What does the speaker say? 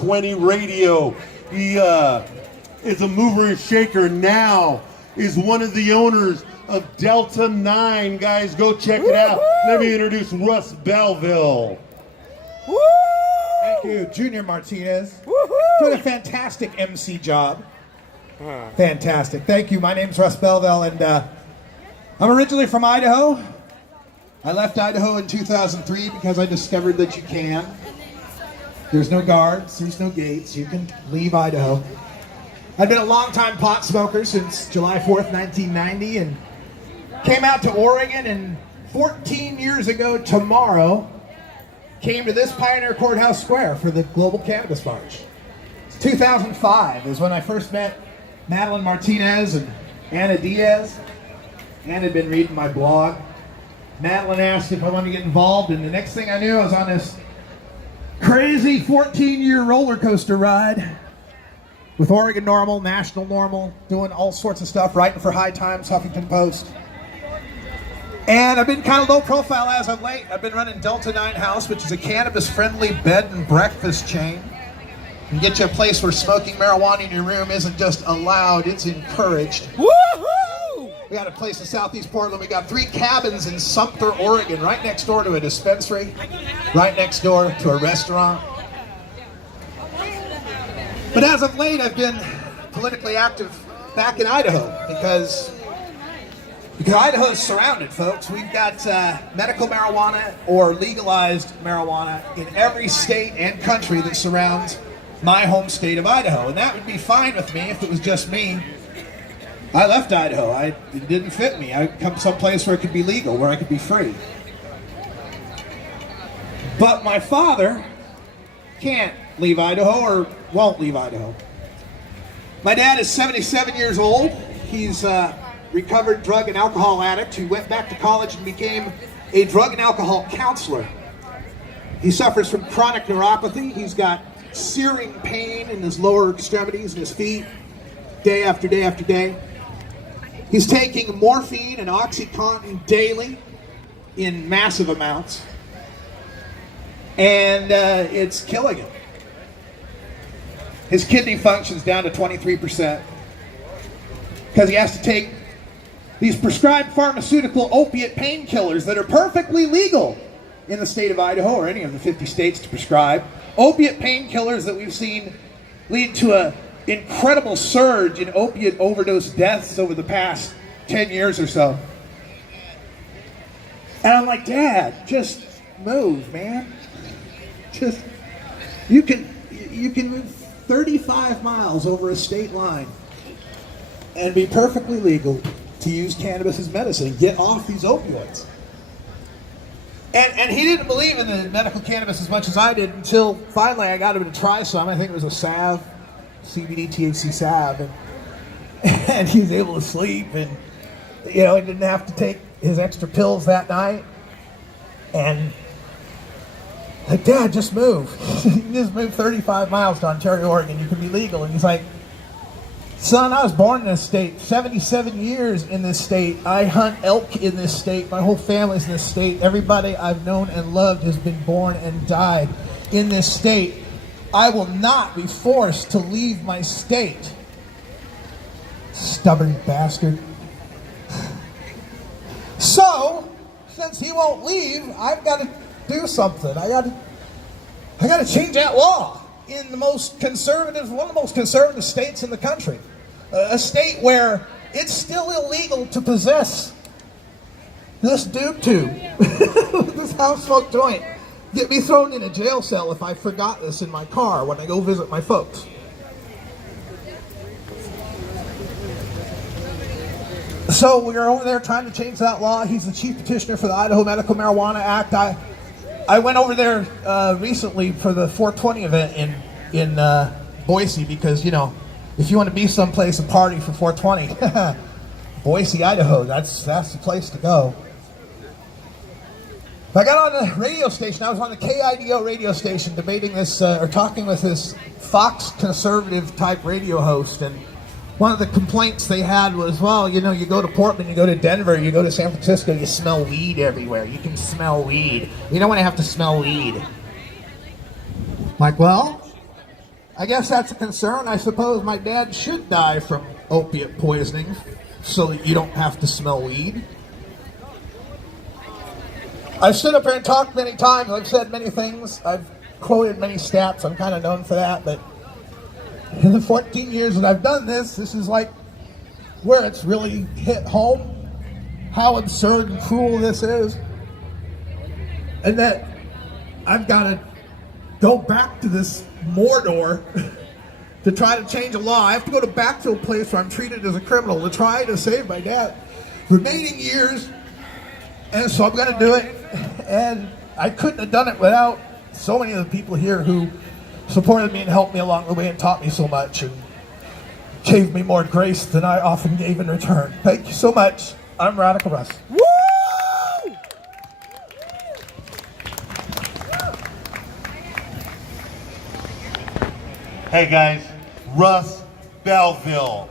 420 radio. He is a mover and shaker now, is one of the owners of Delta 9. Guys, go check it out. Let me introduce Russ Belville. Woo! Thank you, Junior Martinez. Doing a fantastic MC job. Fantastic. Thank you. My name's Russ Belville, and I'm originally from Idaho. I left Idaho in 2003 because I discovered that you can. There's no guards, there's no gates, you can leave Idaho. I've been a long-time pot smoker since July 4th, 1990, and came out to Oregon, and 14 years ago tomorrow, came to this Pioneer Courthouse Square for the Global Cannabis March. 2005 is when I first met Madeline Martinez and Anna Diaz. Anna had been reading my blog. Madeline asked if I wanted to get involved, and the next thing I knew, I was on this crazy 14-year roller coaster ride with Oregon Normal, National Normal, doing all sorts of stuff, writing for High Times, Huffington Post. And I've been kind of low profile as of late. I've been running Delta 9 House, which is a cannabis-friendly bed and breakfast chain. You get you a place where smoking marijuana in your room isn't just allowed, it's encouraged. Woohoo! We got a place in Southeast Portland. We got 3 cabins in Sumter, Oregon, right next door to a dispensary, right next door to a restaurant. But as of late, I've been politically active back in Idaho because Idaho is surrounded, folks. We've got medical marijuana or legalized marijuana in every state and country that surrounds my home state of Idaho. And that would be fine with me if it was just me. I left Idaho. It didn't fit me. I'd come someplace where it could be legal, where I could be free. But my father can't leave Idaho or won't leave Idaho. My dad is 77 years old. He's a recovered drug and alcohol addict who went back to college and became a drug and alcohol counselor. He suffers from chronic neuropathy. He's got searing pain in his lower extremities and his feet day after day after day. He's taking morphine and OxyContin daily in massive amounts, and it's killing him. His kidney function's down to 23% because he has to take these prescribed pharmaceutical opiate painkillers that are perfectly legal in the state of Idaho or any of the 50 states to prescribe. Opiate painkillers that we've seen lead to an incredible surge in opiate overdose deaths over the past 10 years or so. And I'm like, Dad, just move, man. Just, you can move 35 miles over a state line and be perfectly legal to use cannabis as medicine. Get off these opioids. And he didn't believe in the medical cannabis as much as I did until finally I got him to try some. I think it was a salve, CBD THC salve, and he was able to sleep, and he didn't have to take his extra pills that night. And like, Dad, just move. You can just move 35 miles to Ontario, Oregon. You can be legal. And he's like, son, I was born in this state, 77 years in this state. I hunt elk in this state. My whole family's in this state. Everybody I've known and loved has been born and died in this state. I will not be forced to leave my state. Stubborn bastard. So, since he won't leave, I've got to do something. I got to change that law in the most conservative, one of the most conservative states in the country. A state where it's still illegal to possess this doob tube, this house smoke joint. Get me thrown in a jail cell if I forgot this in my car when I go visit my folks. So we are over there trying to change that law. He's the chief petitioner for the Idaho Medical Marijuana Act. I went over there recently for the 420 event in Boise because, if you want to be someplace and party for 420, Boise, Idaho, that's the place to go. I got on the radio station. I was on the KIDO radio station debating this, or talking with this Fox conservative type radio host, and one of the complaints they had was, well, you go to Portland, you go to Denver, you go to San Francisco, you smell weed everywhere. You can smell weed. You don't want to have to smell weed. Like, well, I guess that's a concern. I suppose my dad should die from opiate poisoning so that you don't have to smell weed. I've stood up here and talked many times. I've said many things. I've quoted many stats. I'm kind of known for that. But in the 14 years that I've done this, this is like where it's really hit home how absurd and cruel this is. And that I've got to go back to this Mordor to try to change a law. I have to go back to a place where I'm treated as a criminal to try to save my dad remaining years. And so I'm going to do it. And I couldn't have done it without so many of the people here who supported me and helped me along the way and taught me so much and gave me more grace than I often gave in return. Thank you so much. I'm Radical Russ. Woo! Hey guys, Russ Belville.